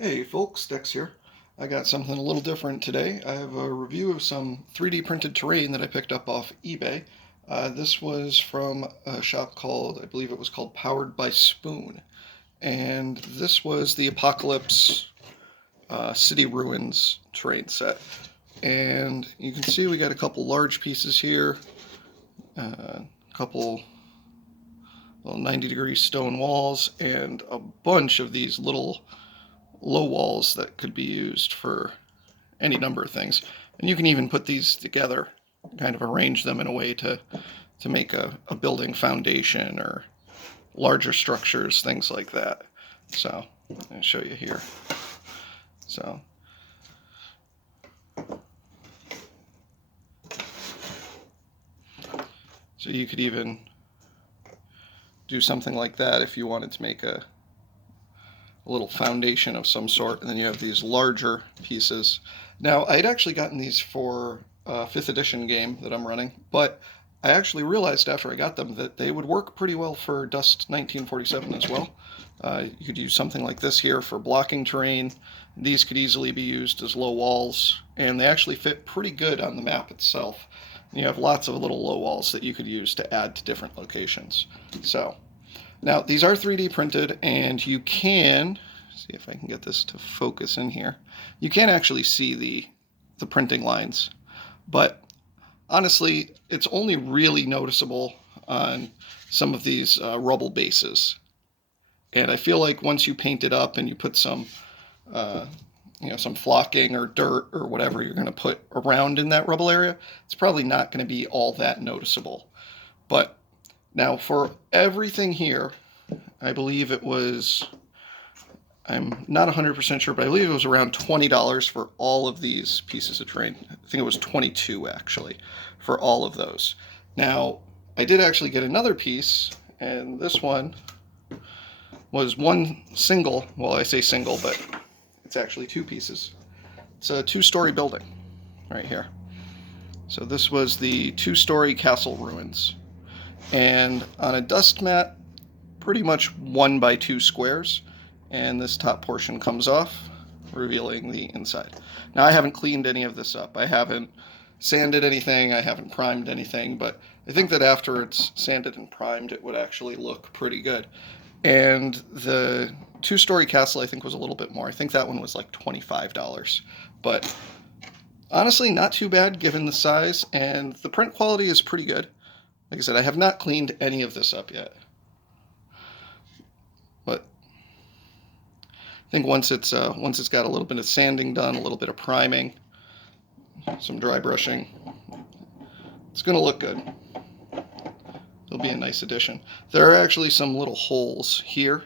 Hey folks, Dex here. I got something a little different today. I have a review of some 3D printed terrain that I picked up off eBay. This was from a shop called, I believe it was called Powered by Spoon. And this was the Apocalypse City Ruins terrain set. And you can see we got a couple large pieces here, a couple 90-degree stone walls, and a bunch of these little low walls that could be used for any number of things. And you can even put these together, kind of arrange them in a way to make a building foundation or larger structures, things like that. So I'll show you here. So so you could even do something like that if you wanted to make a little foundation of some sort, and then you have these larger pieces. Now, I'd actually gotten these for a 5th edition game that I'm running, but I actually realized after I got them that they would work pretty well for Dust 1947 as well. You could use something like this here for blocking terrain. These could easily be used as low walls, and they actually fit pretty good on the map itself. You have lots of little low walls that you could use to add to different locations. So, now, these are 3D printed, and you can see if I can get this to focus in here. You can actually see the printing lines, but honestly, it's only really noticeable on some of these rubble bases. And I feel like once you paint it up and you put some, uh, some flocking or dirt or whatever you're going to put around in that rubble area, it's probably not going to be all that noticeable. But now for everything here, I believe it was, I'm not 100% sure, but I believe it was around $20 for all of these pieces of terrain. I think it was 22 actually for all of those. Now, I did actually get another piece, and this one was one single, well, I say single, but it's actually two pieces. It's a two-story building right here. So this was the two-story castle ruins. And on a dust mat, pretty much 1 by 2 squares, and this top portion comes off, revealing the inside. Now, I haven't cleaned any of this up. I haven't sanded anything, I haven't primed anything, but I think that after it's sanded and primed, it would actually look pretty good. And the two-story castle, I think, was a little bit more. I think that one was like $25. But honestly, not too bad given the size, and the print quality is pretty good. Like I said, I have not cleaned any of this up yet. But I think once it's got a little bit of sanding done, a little bit of priming, some dry brushing, it's going to look good. It'll be a nice addition. There are actually some little holes here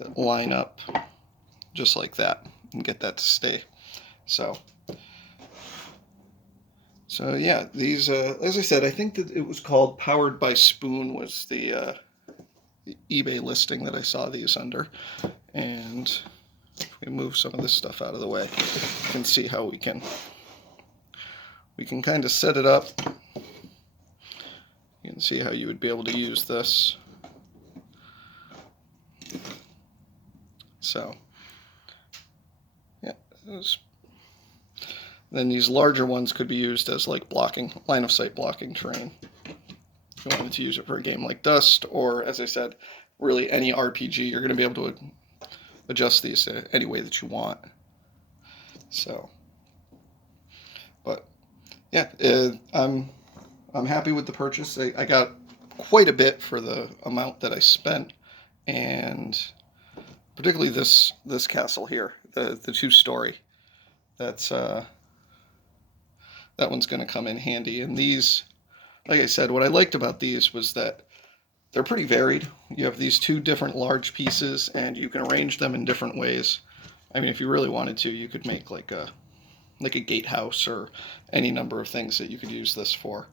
that line up just like that and get that to stay. So yeah, these as I said, I think that it was called Powered by Spoon was the eBay listing that I saw these under. And if we move some of this stuff out of the way, you can see how we can kind of set it up. You can see how you would be able to use this. So, yeah. Then these larger ones could be used as like blocking, line of sight blocking terrain. If you wanted to use it for a game like Dust, or as I said, really any RPG, you're going to be able to adjust these any way that you want. So, but yeah, I'm happy with the purchase. I got quite a bit for the amount that I spent, and particularly this castle here, the two-story. That's that one's going to come in handy. And these, like I said, what I liked about these was that they're pretty varied. You have these two different large pieces, and you can arrange them in different ways. I mean, if you really wanted to, you could make like a gatehouse or any number of things that you could use this for.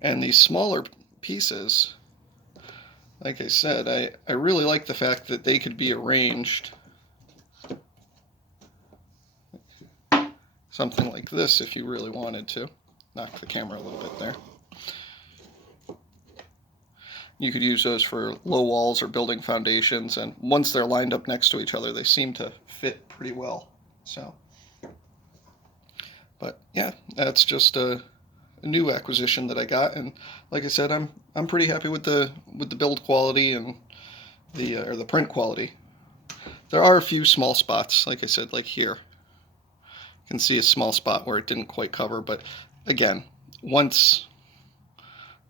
And these smaller pieces, like I said, I really like the fact that they could be arranged something like this if you really wanted to. Knock the camera a little bit there. You could use those for low walls or building foundations, and once they're lined up next to each other, they seem to fit pretty well. So, but yeah, that's just a new acquisition that I got, and like I said, I'm pretty happy with the build quality and the print quality. There are a few small spots, like I said, like here. You can see a small spot where it didn't quite cover, but again, once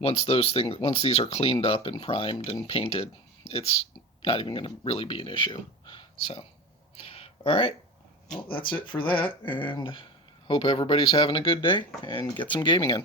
these are cleaned up and primed and painted, it's not even going to really be an issue. So, all right, well, that's it for that, and hope everybody's having a good day and get some gaming in.